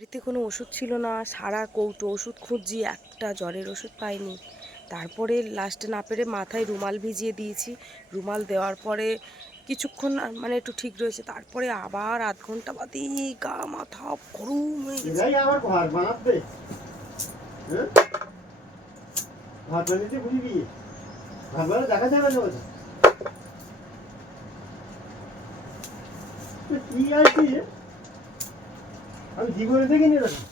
বাড়িতে কোনো ওষুধ ছিল না, সারা কৌটো ওষুধ খুঁজছি, একটা জ্বরের ওষুধ পাইনি। তারপরে লাস্টে না পেরে মাথায় রুমাল ভিজিয়ে দিয়েছি। রুমাল দেওয়ার পরে কিছুক্ষণ মানে একটু ঠিক রয়েছে, তারপরে আবার আধ ঘন্টা বাদে গা মাথা গরম হয়ে গেছে। আমি জীবনে দেখিনি এরকম।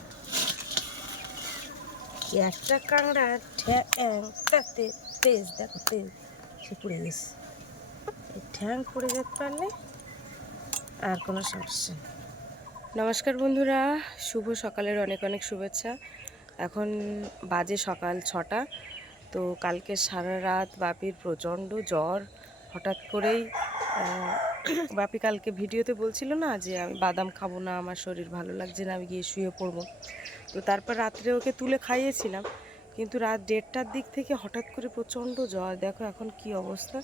একটা কাঁকড়া ঠ্যাংটাতে তেজ, দেখো তেজ সে পুড়ে গেছে। এই ঠ্যাং পুড়ে যেতে পারলে আর কোনো সমস্যা নেই। নমস্কার বন্ধুরা, শুভ সকালের অনেক অনেক শুভেচ্ছা। এখন বাজে সকাল 6টা। তো কালকে সারা রাত বাপির প্রচণ্ড জ্বর। হঠাৎ করেই বাপি কালকে ভিডিওতে বলছিল না যে আমি বাদাম খাবো না, আমার শরীর ভালো লাগছে না, আমি গিয়ে শুয়ে পড়বো। তো তারপর রাত্রে ওকে তুলে খাইয়েছিলাম, কিন্তু রাত 1:30টার দিক থেকে হঠাৎ করে প্রচণ্ড জ্বর। দেখো এখন কি অবস্থা।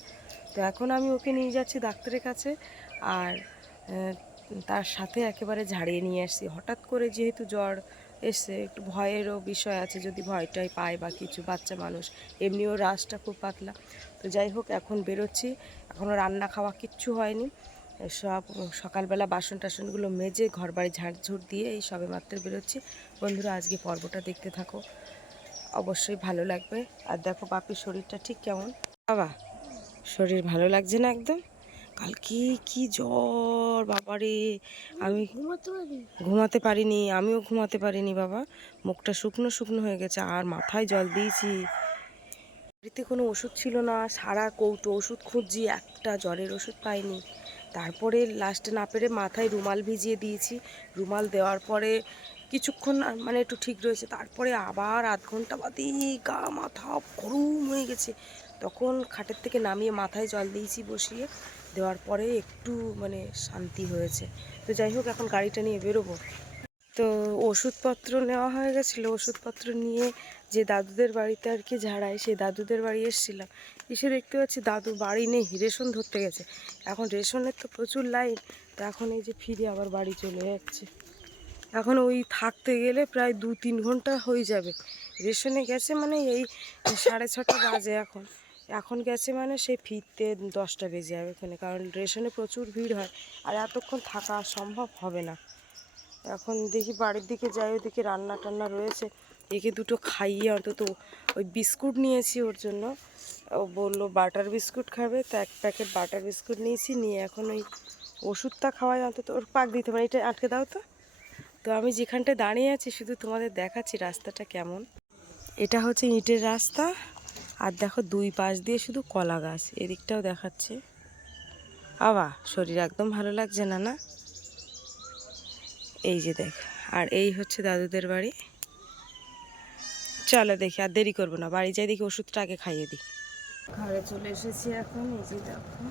তো এখন আমি ওকে নিয়ে যাচ্ছি ডাক্তারের কাছে, আর তার সাথে একেবারে ঝাড়িয়ে নিয়ে আসছি। হঠাৎ করে যেহেতু জ্বর এসছে, একটু ভয়েরও বিষয় আছে, যদি ভয়টাই পায় বা কিছু, বাচ্চা মানুষ, এমনিও রাসটা খুব পাতলা। তো যাই হোক, এখন বেরোচ্ছি। এখনও রান্না খাওয়া কিচ্ছু হয়নি, সব সকালবেলা বাসন টাসনগুলো মেজে ঘরবাড়ি ঝাড়ঝুড় দিয়ে এই সবে মাত্র বেরোচ্ছি। বন্ধুরা, আজকে পর্বটা দেখতে থাকো, অবশ্যই ভালো লাগবে। আর দেখো বাপির শরীরটা ঠিক কেমন। বাবা, শরীর ভালো লাগছে না একদম। কালকে কি জ্বর বাবারে, আমি ঘুমাতে পারিনি, আমিও ঘুমাতে পারিনি বাবা। মুখটা শুকনো শুকনো হয়ে গেছে, আর মাথায় জল দিয়েছি। বাড়িতে কোনো ওষুধ ছিল না, সারা কৌটো ওষুধ খুঁজছি, একটা জ্বরের ওষুধ পাইনি। তারপরে লাস্টে না পেরে মাথায় রুমাল ভিজিয়ে দিয়েছি। রুমাল দেওয়ার পরে কিছুক্ষণ মানে একটু ঠিক রয়েছে, তারপরে আবার আধ ঘন্টা বাদে গা মাথা গরম হয়ে গেছে। তখন খাটের থেকে নামিয়ে মাথায় জল দিয়েছি বসিয়ে, দেওয়ার পরে একটু মানে শান্তি হয়েছে। তো যাই হোক, এখন গাড়িটা নিয়ে বেরোবো। তো ওষুধপত্র নেওয়া হয়ে গেছিলো, ওষুধপত্র নিয়ে যে দাদুদের বাড়িতে আর কি ঝাড়াই, সেই দাদুদের বাড়ি এসেছিলাম। এসে দেখতে পাচ্ছি দাদু বাড়ি নেই, রেশন ধরতে গেছে। এখন রেশনের তো প্রচুর লাইন, তো এখন এই যে ফিরে আবার বাড়ি চলে যাচ্ছে। এখন ওই থাকতে গেলে প্রায় 2-3 ঘন্টা হয়ে যাবে। রেশনে গেছে মানে এই 6:30 বাজে এখন। এখন গেছে মানে সে ফিরতে 10টা বেজে যাবে ওখানে, কারণ রেশনে প্রচুর ভিড় হয়, আর এতক্ষণ থাকা সম্ভব হবে না। এখন দেখি বাড়ির দিকে যাই, ওদিকে রান্না টান্না রয়েছে, একে দুটো খাইয়ে অন্তত। ওই বিস্কুট নিয়েছি ওর জন্য, ও বললো বাটার বিস্কুট খাবে, তো 1 প্যাকেট বাটার বিস্কুট নিয়েছি, নিয়ে এখন ওই ওষুধটা খাওয়াই, অন্তত ওর পাক দিতে পারি। এটা আটকে দাও তো। তো আমি যেখানটায় দাঁড়িয়ে আছি শুধু তোমাদের দেখাচ্ছি রাস্তাটা কেমন। এটা হচ্ছে ইটের রাস্তা, আর দেখো 2 পাশ দিয়ে শুধু কলা গাছ, এদিকটাও দেখাচ্ছে। বাবা, শরীর একদম ভালো লাগছে না, না? এই যে দেখ, আর এই হচ্ছে দাদুদের বাড়ি। চলো দেখি, আর দেরি করবো না, বাড়ি যাই, দেখি ওষুধটা আগে খাইয়ে দিই। ঘরে চলে এসেছি এখন। এই যে দেখো,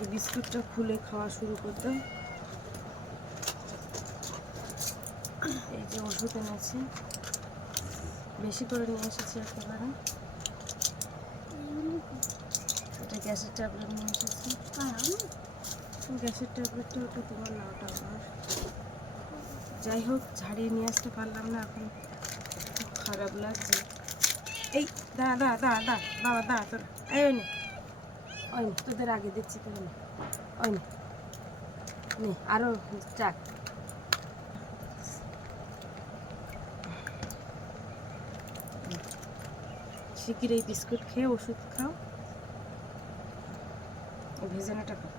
এই বিস্কুটটা খুলে খাওয়া শুরু করতাম। এই যে ওষুধ এনেছি, বেশি করে নিয়ে এসেছি একেবারে। এটা গ্যাসের ট্যাবলেট নিয়ে এসেছি। গ্যাসের ট্যাবলেটটা ওটা তোমার, না ওটা আমার। যাই হোক, ঝাড়িয়ে নিয়ে আসতে পারলাম না, এখন খুব খারাপ লাগছে। এই দাঁড়া দাঁড়া দাঁড়া দাঁড়া বাবা, দাঁড়া তোর। এই ওই নে, ওই নে, তোদের আগে দিচ্ছি, তোর নে, ওই নে, নে আরও চাক। শিগগির এই বিস্কুট খেয়ে ওষুধ খাও, ভেজানোটা খাও।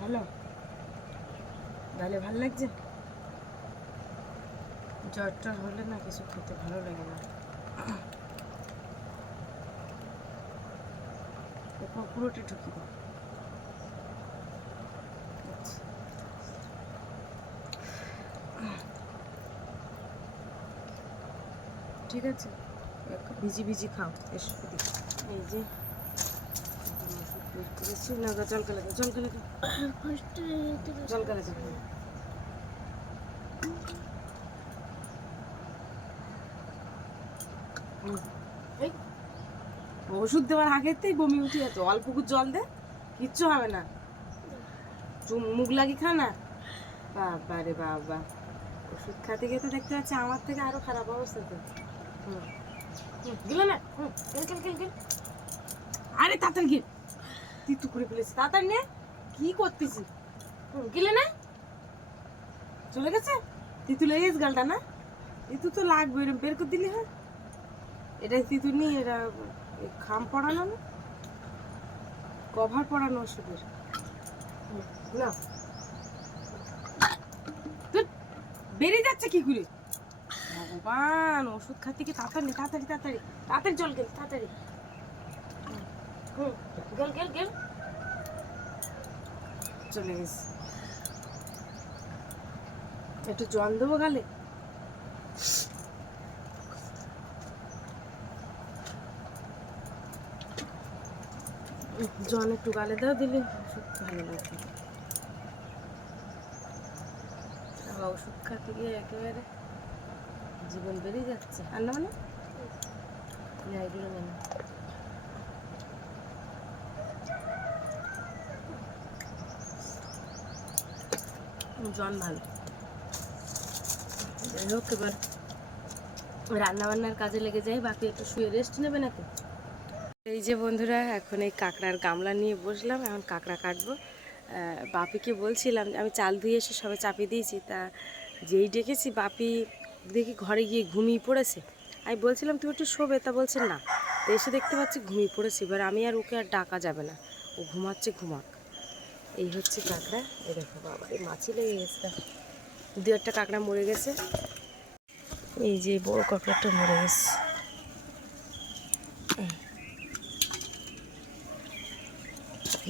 ভালো, তাহলে ভালো লাগছে। জ্বর টর হলে না কিছু খেতে ভালো লাগে না। পুরোটা ঢুকি দাও। ঠিক আছে, ভিজি ভিজি খাও। এসো এদিকে। এই যে করেছি না, জল কালে দাও, জল কালে দাও, জল কালে দাও। এই ওষুধ দেওয়ার আগেতেই বমি উঠে যেত, অল্প জল দে, কিচ্ছু হবে না। মুখ লাগি খা না। বাবা রে বাবা, ওষুধ খাতে গিয়ে তো দেখতে পাচ্ছি আমার থেকে আরো খারাপ অবস্থা তো। গেল না, গেল। আরে তাড়াতাড়ি গিয়ে তুই তো করে ফেলেছিস, তাড়াতাড়ি নে। কি করতেছি? গেলে না, চলে গেছে। তিতু লেগে গেছে গালটা না, তিতু তো লাগবে, এরকম বের করে দিলি। হ্যাঁ, এটা তিতু নিয়ে এটা খাম পড়ানো না, কভার পড়ানো ওষুধের না। বেরিয়ে যাচ্ছে কি করে? ভগবান, ওষুধ খাতে কি তাড়াতাড়ি তাড়াতাড়ি তাড়াতাড়ি তাড়াতাড়ি জল গেল, তাড়াতাড়ি গেল চলে গেছে। একটু জল দেবো গালে। জল একটু গালে দাও, দিলে ওষুধ ভালো লাগবে। ওষুধ খাতে গিয়ে একেবারে জীবন বেরিয়ে যাচ্ছে। আর না মানে এগুলো নেই, জন ভালো। যাই হোক, এবার রান্নাবান্নার কাজে লেগে যাই, বাকি একটু শুয়ে রেস্ট নেবে নাকি। এই যে বন্ধুরা, এখন এই কাঁকড়ার গামলা নিয়ে বসলাম, এখন কাঁকড়া কাটবো। বাপিকে বলছিলাম, আমি চাল ধুয়ে এসে সবে চাপিয়ে দিয়েছি, তা যেই ডেকেছি বাপি দেখি ঘরে গিয়ে ঘুমিয়ে পড়েছে। আমি বলছিলাম তুমি একটু শোবে, তা বলছে না। তো এসে দেখতে পাচ্ছি ঘুমিয়ে পড়েছে। এবার আমি আর ওকে আর ডাকা যাবে না, ও ঘুমাচ্ছে, ঘুমাক। এই হচ্ছে কাঁকড়া। এই দেখো বাবা, এই মাছি লেগে গেছে, দু একটা কাঁকড়া মরে গেছে। এই যে বড় কাঁকড়াটা মরে গেছে।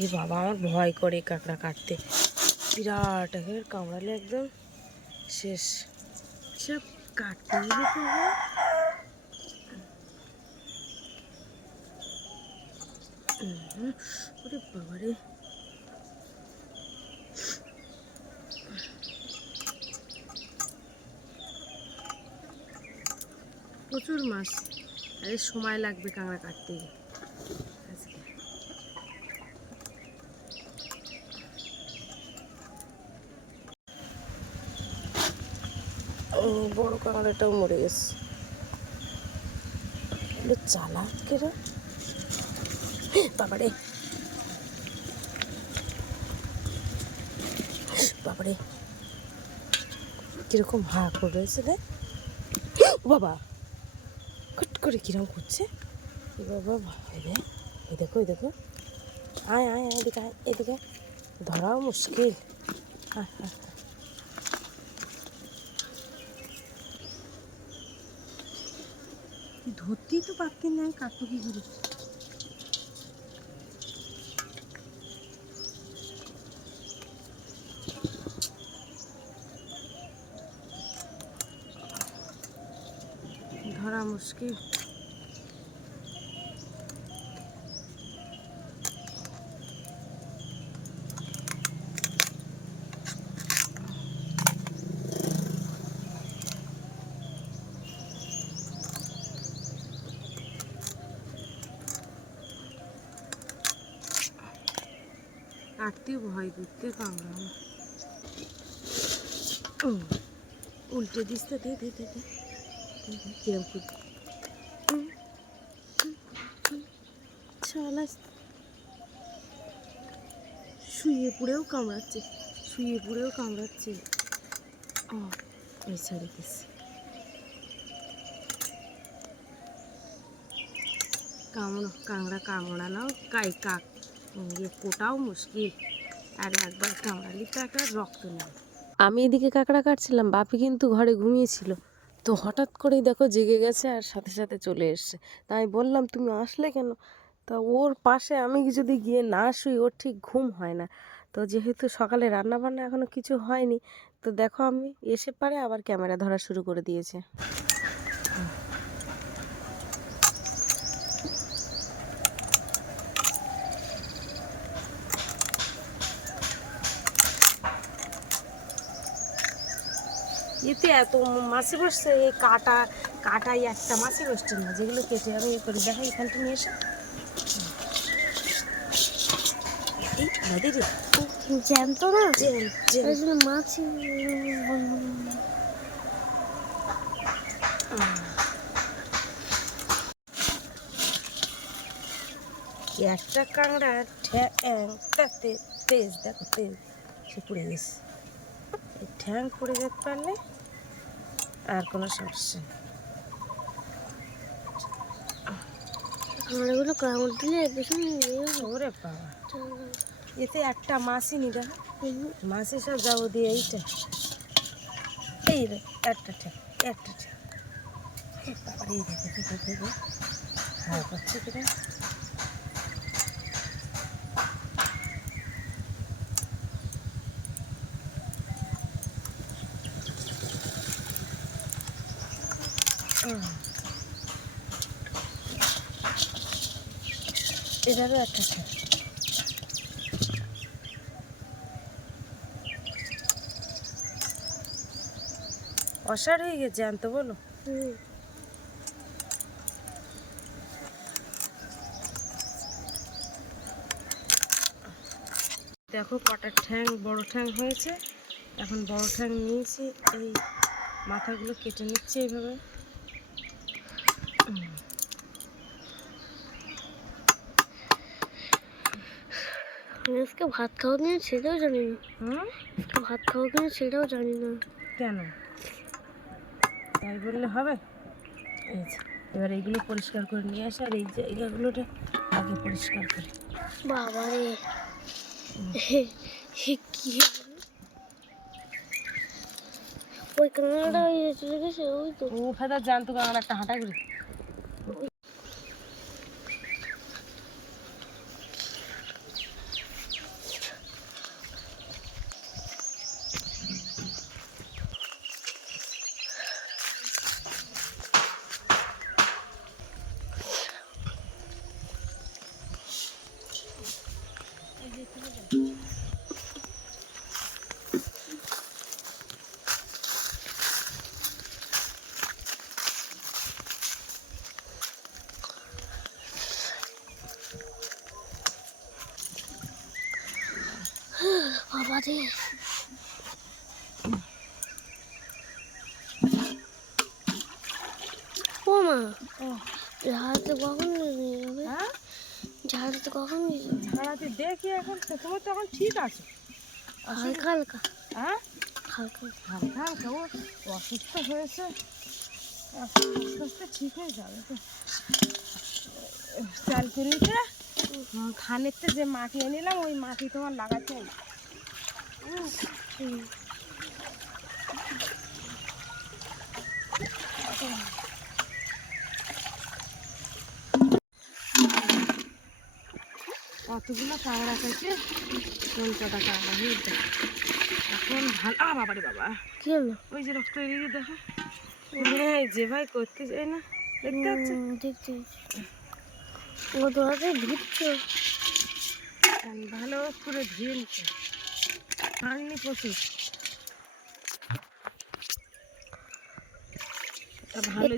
এই বাবা, আমার ভয় করে কাঁকড়া কাটতে, বিরাট একেবারে কামড়ালে একদম শেষ। সব কাটতে হবে তো। ওরে বাবারে, প্রচুর মাছ। আরে সময় লাগবে কাঁকড়া কাটতে গিয়ে। বড় কাঁকড়াটাও মরে গেছে। চালাক কেরা বাবারে, বাবারে কিরকম হা করে রয়েছে রে বাবা, খট করে কিরকম করছে বাবা। এই দেখো, এই দেখো, আয় আয় এদিকে, আয় এদিকে, ধরাও মুশকিল। ধরতেই তো পারতেন না, আমি কাটতো কি করে? ধরা মুশকিল। কাটতেও ভয় করতে কামড়া উল্টে দিস তো, দে দে দে দে, কিরম করতে শুয়ে পুড়েও কামড়াচ্ছে, শুয়ে পুড়েও কামড়াচ্ছে। ওই ছেড়ে দিস। কাঁকড়া কামড়ানো কোটাও মুশকিল, আর একবার কামড়ালি তো একটা রক্ত নেই। আমি এদিকে কাঁকড়া কাটছিলাম, বাপি কিন্তু ঘরে ঘুমিয়েছিল। তো হঠাৎ করেই দেখো জেগে গেছে আর সাথে সাথে চলে এসছে। তাই বললাম তুমি আসলে কেন? তা ওর পাশে আমি যদি গিয়ে না শুই, ওর ঠিক ঘুম হয় না। তো যেহেতু সকালে রান্না বান্না এখনও কিছু হয়নি, তো দেখো আমি এসে পারে আবার ক্যামেরা ধরা শুরু করে দিয়েছে। এতে এত মাছি বসছে, এই কাটাই একটা মাছি বসছে না, যেগুলো কেটে আমি এ করি। দেখো এখানটা নিয়ে এসে এই জ্যান্ত না, জ্যান্ত। ওই জন্য মাছ। একটা কাঁকড়ার ঠ্যাং তাতে তেজ, দেখো তেজ, সে পুড়ে গেছে। এই ঠ্যাং পুড়ে যেতে পারলে আর কোনো সমস্যা নেই। কাঁকড়াগুলো কামড় দিলে ভীষণ ওরে বাবা, এতে একটা মাছই নি, দেখো মাছই সব যাবো দিয়ে এইটা, এই রে একটা ঠ্যাং, একটা ঠ্যাং। বাবা এই দেখে দেখে দেখে হাওয়া করছে কিনা। এবারও একটা ঠ্যাং। অসাড় হয়ে গেছে, জানতো বলো। দেখো কটা ঠ্যাং, বড় ঠ্যাং হয়েছে। এখন বড় ঠ্যাং নিয়েছি, এই মাথাগুলো কেটে নিচ্ছে এইভাবে। আজকে ভাত খাওয়া কিনা সেটাও জানি না। আজকে ভাত খাওয়া কিনা সেটাও জানি না। কেন তাই বললে হবে? এই যে এবার এইগুলো পরিষ্কার করে নিয়ে আসে, আর এই জায়গাগুলোটা আগে পরিষ্কার করে। বাবা রে, কি ওই কাঁকড়াটা ওই চলে গেছে, ওই তো। ও ফেদার জানতো কারণ একটা হাঁটা করে। বাবা রে, ও মা, ঝাড়াতে কখন নিয়ে যাবে? হ্যাঁ, ঝাড়াতে কখন নিয়ে যাবে? ঝাড়াতে দেখি এখন, তো তোমার তো এখন ঠিক আছে। হালকা হালকা, হ্যাঁ হালকা হালকা হালকা, ও অসুস্থ হয়েছে, এখন আস্তে আস্তে ঠিক হয়ে যাবে তো। চাল করিতে খানেতে যে মাটি এনেলাম, ওই মাটি তোমার লাগাতে হবে। কতগুলো কাঁকড়া থেকে কোন কটা কাঁকড়া হয়েছে এখন ভালো। বাবারে বাবা, কি হলো? ওই যে রক্ত এড়িয়ে দেখো। এই যে ভাই করতে চাই না, দেখতে পাচ্ছি। দেখছি ও তোরাতে ধুচ্ছে। ভালো করে ধুয়ে নিচ্ছে, ভাঙনি প্রচুর।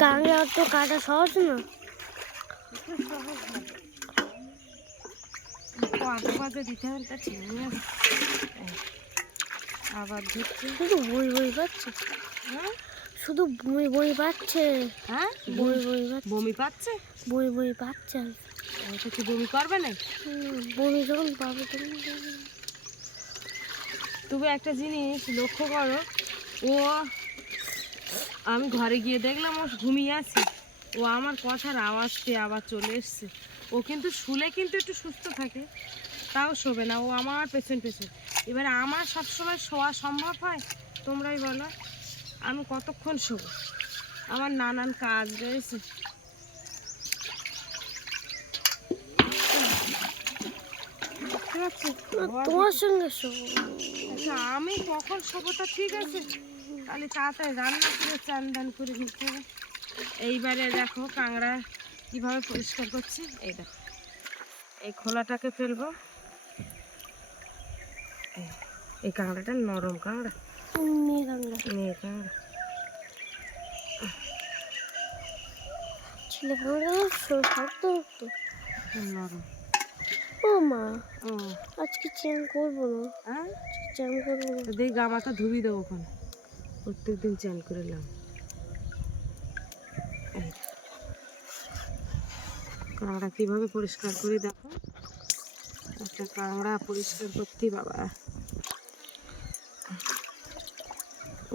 কাঁকড়া তো কাটা সহজ না। পাঁচে পাঁচে দিতে হবে, তা ঠিক আছে। আবার ধুচ্ছে। শুধু বই বই পাচ্ছে, হ্যাঁ শুধু বই বই পাচ্ছে। হ্যাঁ, বই বই পাচ্ছে, বমি পাচ্ছে। বই বই পাচ্ছে। ওটা কি বমি করবে না? বমি যখন পাবে তখন তবে একটা জিনিস লক্ষ্য করো, ও আমি ঘরে গিয়ে দেখলাম ও ঘুমিয়ে আছে, ও আমার কথার আওয়াজ পেয়ে আবার চলে এসছে। ও কিন্তু শুলে কিন্তু একটু সুস্থ থাকে, তাও শোবে না, ও আমার পেছন পেছন। এবার আমার সবসময় শোয়া সম্ভব হয়? তোমরাই বলো, আমি কতক্ষণ শোবো? আমার নানান কাজ রয়েছে। তোমার সঙ্গে আচ্ছা, আমি কখন শোবো তা ঠিক আছে, তাহলে তাড়াতাড়ি রান্না করে চান দান করে নিতে হবে। এইবারে দেখো কাঁকড়া কিভাবে পরিষ্কার করছি। এই দেখো, এই খোলাটাকে ফেলবো। এই কাঁকড়াটা নরম কাঁকড়া, মেয়ে কাঁকড়া। ছেলে কাঁকড়া শক্ত শক্ত নরম। ও ও মা, ও আজকে চ্যান করবো না, হ্যাঁ, চ্যান করবো না। দেখ গামাটা ধুবি দেবো ওখানে, প্রত্যেকদিন চান করে এলাম। এই কাঁকড়া কিভাবে পরিষ্কার করি দেখো, একটা কাঁকড়া পরিষ্কার করতে বাবা,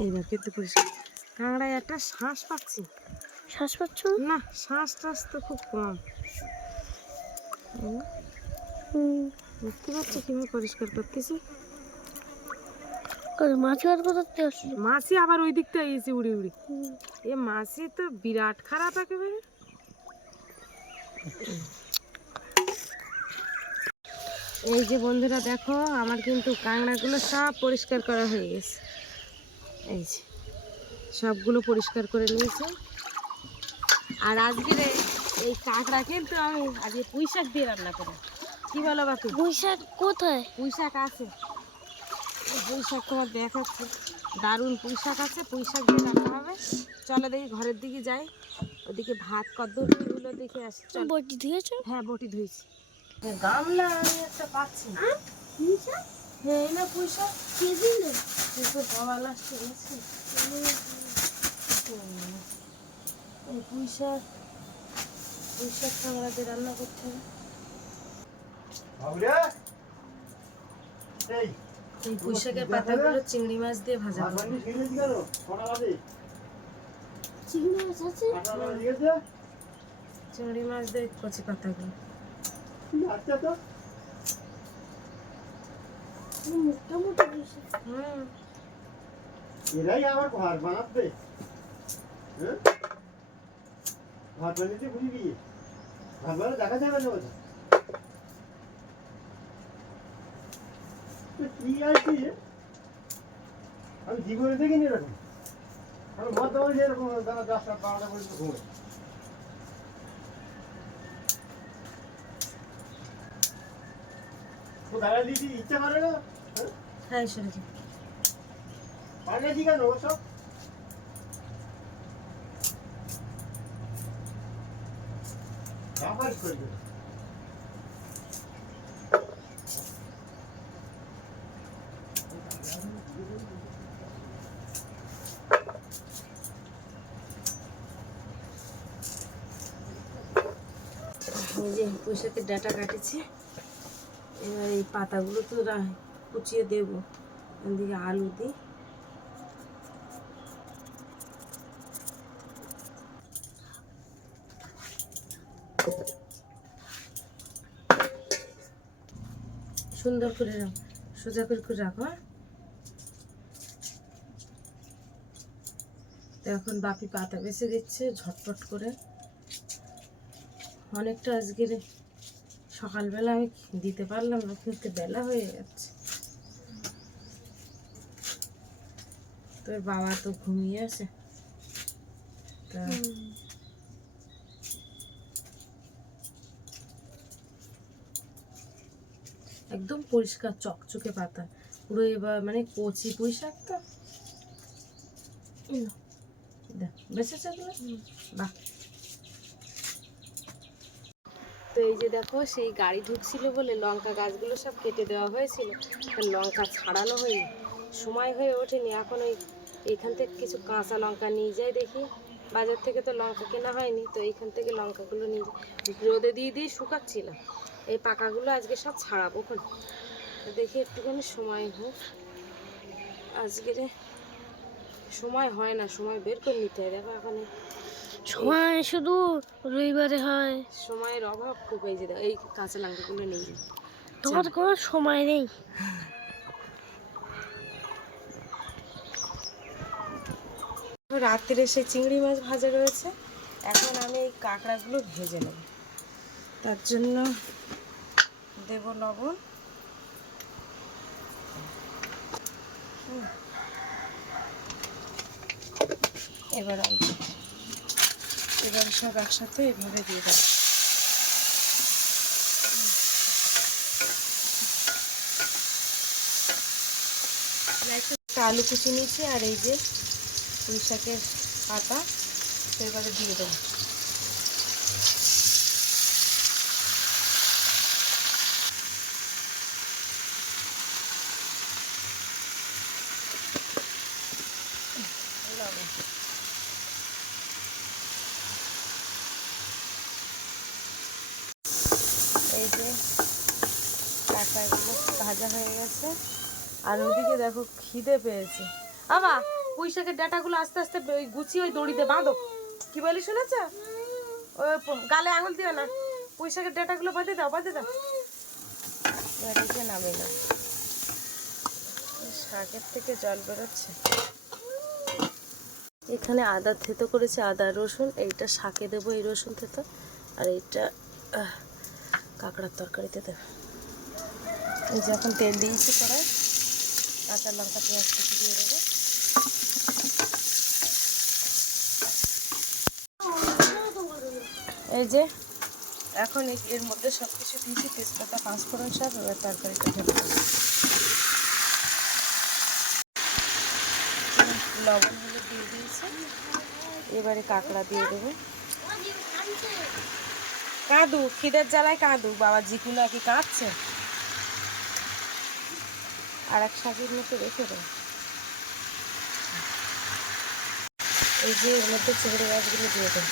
এইবার কিন্তু পরিষ্কার। কাঁকড়ায় একটা শ্বাস পাচ্ছি শ্বাস পাচ্ছ না, শ্বাস টাস তো খুব কম। বুঝতে পারছো কিভাবে পরিষ্কার করতেছি? মাছ বার করতে আসলো। মাছি আবার ওই দিকটা এসে উড়ি উড়ি, এ মাছি তো বিরাট খারাপ একেবারে। এই যে বন্ধুরা দেখো, আমার কিন্তু কাঁকড়াগুলো সব পরিষ্কার করা হয়ে গেছে। এই যে সবগুলো পরিষ্কার করে নিয়েছি। আর আজকে এই কাঁকড়া কিন্তু আমি আজকে পুঁই শাক দিয়ে রান্না করি। কি বলো বাপি? পুঁই শাক কোথায়? পুঁই শাক আছে, পুঁই শাক তোমার দেখাচ্ছি, দারুণ পুঁই শাক আছে, পুঁই শাক দিয়ে রান্না হবে। চলো দেখি ঘরের দিকে যাই, ওদিকে ভাত কদ্দুরগুলো দেখে আসি। চল। বটি দিয়েছো? হ্যাঁ বটি ধুয়েছি। গামলা আমি একটা পাচ্ছি না। হ্যাঁ এই না পুঁই শাক। কে দিলে? বাবা লাস্ট এনেছি এই পুঁই শাক, পুঁই শাক কাঁকড়াতে রান্না করতে হবে। এই পুঁই শাকের পাতাগুলো চিংড়ি মাছ দিয়ে ভাজা করব। চিংড়ি মাছ আছে? চিংড়ি মাছ দিয়ে কচি পাতাগুলো। মোটামুটি বেশি। এরাই আবার ঘর বানাবে, ঘর বানিয়ে বুঝি গিয়ে ঘর বানা দেখা যাবে না ওটা কি আছে। আমি জীবনে দেখিনি এরকম, আমি বর্তমানে এরকম দাদা 10টা 12টা পর্যন্ত ঘুমাই। ও দাদা দিদি ইচ্ছা করে না, হ্যাঁ সরে যাও। বানিয়েছি কেন ওসব? ব্যবহার করে দেবে। এই যে পুঁই শাকের ডাঁটা কাটেছি, এবার এই পাতাগুলো তো কুচিয়ে দেবো, এদিকে আলু দিই। সুন্দর করে সোজা করে রাখো। তো এখন বাপি পাতা বেছে দিচ্ছে ঝটপট করে। অনেকটা আজকের সকালবেলা আমি দিতে পারলাম না, কিন্তু বেলা হয়ে যাচ্ছে। তোর বাবা তো ঘুমিয়ে আছে, তা একদম পরিষ্কার চকচকে পাতা পুরো, এবার মানে কচি পুঁই শাক তো। বেঁচেছে এগুলো, বাহ। তো এই যে দেখো, সেই গাড়ি ঢুকছিল বলে লঙ্কা গাছগুলো সব কেটে দেওয়া হয়েছিল, লঙ্কা ছাড়ানো হয়নি, সময় হয়ে ওঠেনি। এখন ওই এইখান থেকে কিছু কাঁচা লঙ্কা নিয়ে যাই, দেখি বাজার থেকে তো লঙ্কা কেনা হয়নি, তো এইখান থেকে লঙ্কাগুলো নিয়ে রোদে দিয়ে শুকাচ্ছিলাম। এই পাকাগুলো আজকে সব ছাড়াবো, দেখি একটুখানি সময় হোক। আজকে সময় হয় না, সময় বের করে নিতে হয়। দেখো এখন সময় শুধু রবিবারে হয়, সময়ের অভাব খুব। এই যে এই কাঁচা লঙ্কাগুলো নিয়ে যাই, তোমার কোনো সময় নেই। রাত্রে সে চিংড়ি মাছ ভাজা রয়েছে, এখন আমি এই কাঁকড়াগুলো ভেজে নেব। তার জন্য দেব লবণ, এবার সব একসাথে এভাবে দিয়ে দেবো। আলু কুচি নিয়েছি, আর এই যে পুঁই শাকের পাতা, এবারে দিয়ে দেবো। এই যে কাঁকড়াগুলো ভাজা হয়ে গেছে, আর ওইদিকে দেখো খিদে পেয়েছে। আমা পুঁই শাকের ডাঁটাগুলো আস্তে আস্তে ওই গুছিয়ে ওই দড়িতে বাঁধো। কি বলি শুনেছ? ওই গালে আঙুল দিও না, পুঁই শাকের ডাঁটাগুলো বাঁধে দাও, বাঁধে দাও। এদিকে নামে না, শাকের থেকে জল বেরোচ্ছে। এখানে আদা থেতো করেছে, আদা রসুন, এইটা শাকে দেবো এই রসুন থেতো, আর এইটা কাঁকড়ার তরকারিতে দেবো। এই যখন তেল দিয়েছি কড়াই, কাঁচা লঙ্কা পেঁয়াজ কুচি দিয়ে দেবো। এই যে এখন এর মধ্যে সব কিছু দিয়েছি, তেজপাতা, পাঁচফোড়ন সব। এবার তরকারিটা ঢেলে দেবো। লবণ হলুদ দিয়ে দিয়েছি, এবারে কাঁকড়া দিয়ে দেবো। কাঁদু, খিদের জ্বালায় কাঁদু, বাবা জিকুলো কি কাঁদছে। আর এক শাকের মতো রেখে দেবো। এই যে এর মধ্যে চিংড়ি মাছগুলো দিয়ে দেবো।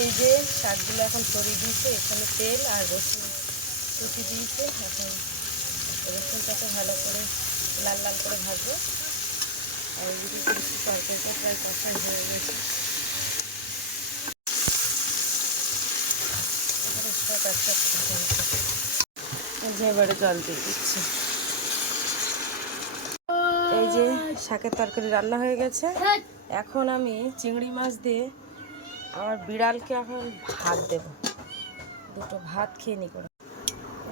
এই যে শাকগুলো এখন ছড়িয়ে দিয়েছে, এখানে তেল আর রসুন কুচি দিয়েছে। এখন রসুনটাকে ভালো করে লাল লাল করে ভাজবো। আর এদিকে কিছু তরকারিটা প্রায় কষাই হয়ে গেছে। এবারে জল দিয়ে দিচ্ছি। এই যে শাকের তরকারি রান্না হয়ে গেছে। এখন আমি চিংড়ি মাছ দিয়ে আমার বিড়ালকে এখন ভাত দেব। দুটো ভাত খেয়ে নি করে,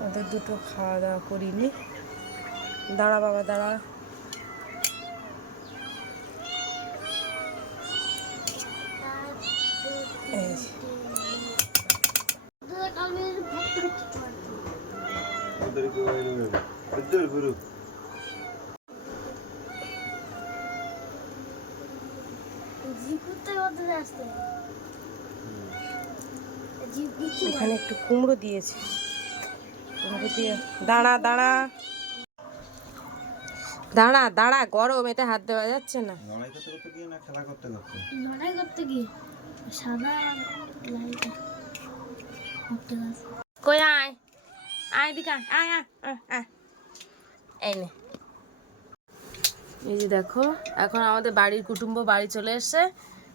ওদের দুটো খাওয়া দাওয়া করিনি। দাঁড়া বাবা দাঁড়া। এখানে একটু কুমড়ো দিয়েছি, দিয়ে দাঁড়া দাঁড়া দাঁড়া দাঁড়া, গরম, এতে হাত দেওয়া যাচ্ছে না। লড়াই করতে গিয়ে সাদা লাইট কই আয় আয় দিকা আয় আয় আয়। এই নে, এই যে দেখো এখন আমাদের বাড়ির কুটুম্ব বাড়ি চলে এসছে।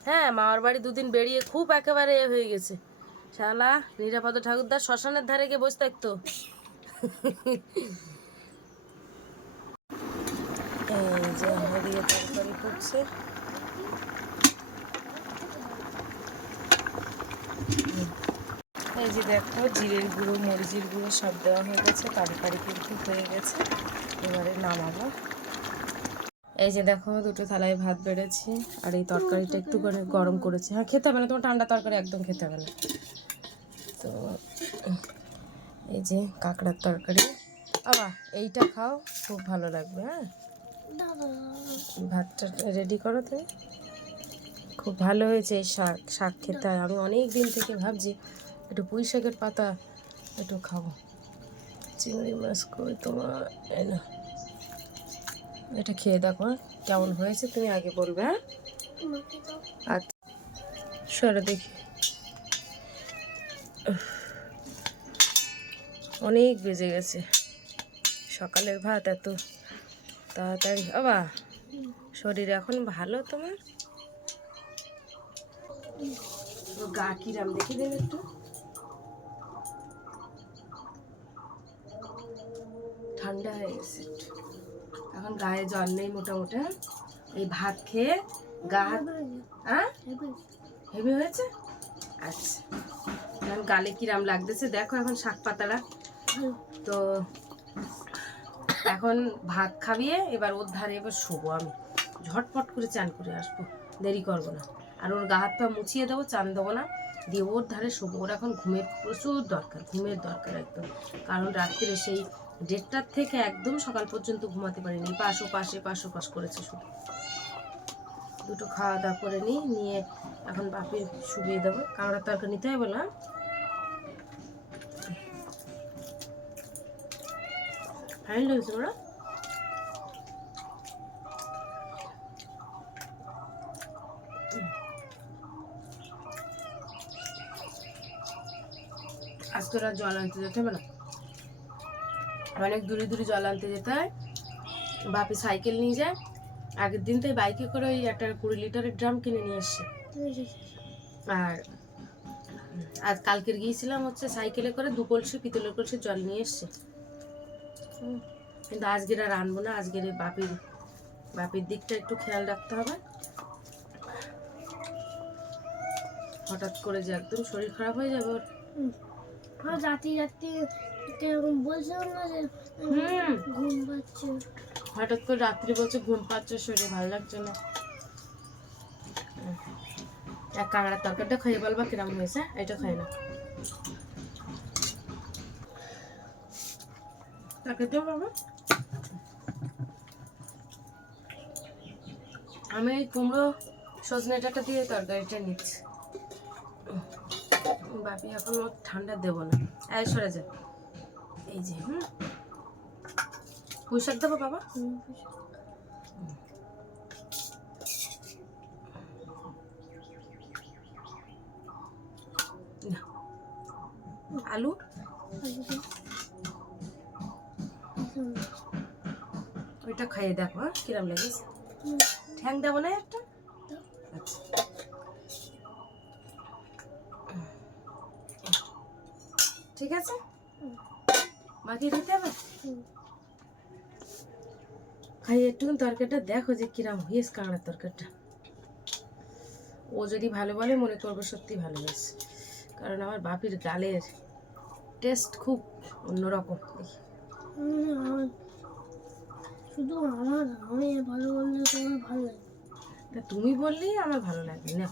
হ্যাঁ, মামার বাড়ি দুদিন বেরিয়ে খুব একেবারে হয়ে গেছে। শালা নিরাপদ ঠাকুরদার শ্মশানের ধারে গিয়ে বসে থাকতো। এই যে এদিকে তরকারি ফুটছে। এই যে দেখো জিরের গুঁড়ো, মরিচের গুঁড়ো সব দেওয়া হয়ে গেছে, তরকারি কিন্তু হয়ে গেছে। এবারে নামাবো। এই যে দেখো দুটো থালায় ভাত বেড়েছি, আর এই তরকারিটা একটুখানি গরম করেছি। হ্যাঁ, খেতে হবে না, তোমার ঠান্ডা তরকারি একদম খেতে হবে না। তো এই যে কাঁকড়ার তরকারি, আবা এইটা খাও, খুব ভালো লাগবে। হ্যাঁ, ভাতটা রেডি করো তুমি। খুব ভালো হয়েছে এই শাক, শাক খেতে হয়। আমি অনেক দিন থেকে ভাবছি একটু পুঁই শাকের পাতা একটু খাবো। চিংড়ি মাছ কই তোমার, না এটা খেয়ে দেখো কেমন হয়েছে, তুমি আগে বলবে। হ্যাঁ, আচ্ছা সরে দেখি। অনেক বেজে গেছে, সকালের ভাত এত তাড়াতাড়ি। বাবা শরীর এখন ভালো তোমার? গা কিরাম দেখে দিন একটু। ঠান্ডা হয়ে গেছে এখন, গায়ে জল নেই মোটামুটি। এই ভাত খেয়ে গা হাত হেভি হয়েছে। আচ্ছা, এখন গালে কিরাম লাগতেছে দেখো। এখন শাক পাতাটা তো এখন ভাত খাবিয়ে এবার ওর ধারে এবার শোবো। আমি ঝটপট করে চান করে আসবো, দেরি করবো না। আর ওর গা হাত পা মুছিয়ে দেবো, চান দেবো না, দিয়ে ওর ধারে শোবো। ওর এখন ঘুমের প্রচুর দরকার, ঘুমের দরকার একদম। কারণ রাত্রে সেই 1:30টার থেকে একদম সকাল পর্যন্ত ঘুমাতে পারিনি, পাশ ওপাশ করেছে শুধু। দুটো খাওয়া দাওয়া করে নিয়ে এখন বাপের শুকিয়ে দেবো। কাঁকড়ার তরকারি নিতে হবে না। ভালো লেগেছে বড়। আজকে ওরা জল আনতে যেতে হবে না, অনেক দূরে দূরে জল আনতে যেতে হয়। বাপি সাইকেল নিয়ে যায়, আগের দিন তাই বাইকে করে ওই একটা 20 লিটারের ড্রাম কিনে নিয়ে এসছে। আর আজ কালকের গিয়েছিলাম হচ্ছে সাইকেলে করে 2 কলসি পিতলের কলসি জল নিয়ে এসছে। কিন্তু আজকের আর আনবো না, আজকের এই বাপির দিকটা একটু খেয়াল রাখতে হবে। হঠাৎ করে যে একদম শরীর খারাপ হয়ে যাবে ওর। রাতে কিরকম বলছিলাম না যে ঘুম পাচ্ছে, হঠাৎ করে রাত্রি বলছে ঘুম পাচ্ছে, শরীরে ভালো লাগছে না। এক কাঁকড়ার তরকারিটা খেয়ে বলবা কিরম হয়েছে, এটা খাই না তাকে তো বাবা। আমি এই কুমড়ো সজনে ডাঁটা দিয়ে তরকারিটা নিচ্ছি। বাপি এখন ওর ঠান্ডা দেবো না, সরে যা। এই যে পুঁই শাক দেবো বাবা। না, আলু ওইটা খাইয়ে দেখো কিরম লেগেছে। ঠ্যাং দেবো না একটা? আচ্ছা ঠিক আছে, মাখিয়ে দিতে হবে। খাইয়ে একটু তরকারিটা দেখো যে কিরম হয়েছে কাঁকড়ার তরকারিটা। ও যদি ভালো বলে মনে করবো সত্যি ভালো হয়েছে, কারণ আমার বাপির গালের টেস্ট খুব অন্যরকম। শুধু আমি ভালো বললে তোমার ভালো লাগে। তা তুমি বললেই আমার ভালো লাগে না।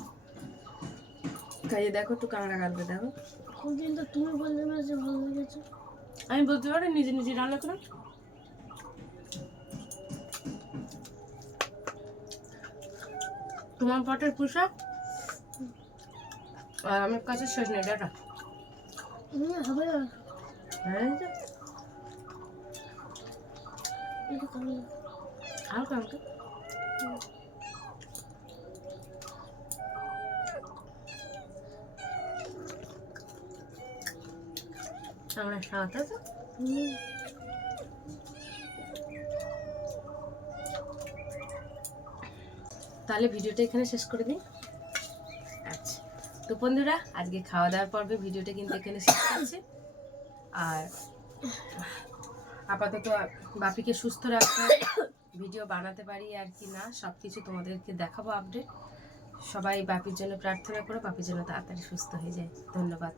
খাইয়ে দেখো একটু কাঁকড়া গালবে দেখো। কোনদিন তো তুমি বললে না যে ভালো লেগেছে। আমি বলতে পারি নিজে নিজে রান্না করে। তোমার পটের পোশাক আর আমার কাছে সজনে ডাঁটা। হবে না, হ্যাঁ এটা কেমন? হালকা হালকা আমার সাথে তো তাহলে ভিডিওটা এখানে শেষ করে দিই। আচ্ছা তো বন্ধুরা, আজকে খাওয়া দাওয়ার পর্বে ভিডিওটা কিন্তু এখানে শেষ করছি। আর আপাতত বাপিকে সুস্থ রাখতে ভিডিও বানাতে পারি আর কি না সব কিছু তোমাদেরকে দেখাবো আপডেট। সবাই বাপির জন্য প্রার্থনা করো, বাপির জন্য তাড়াতাড়ি সুস্থ হয়ে যায়। ধন্যবাদ।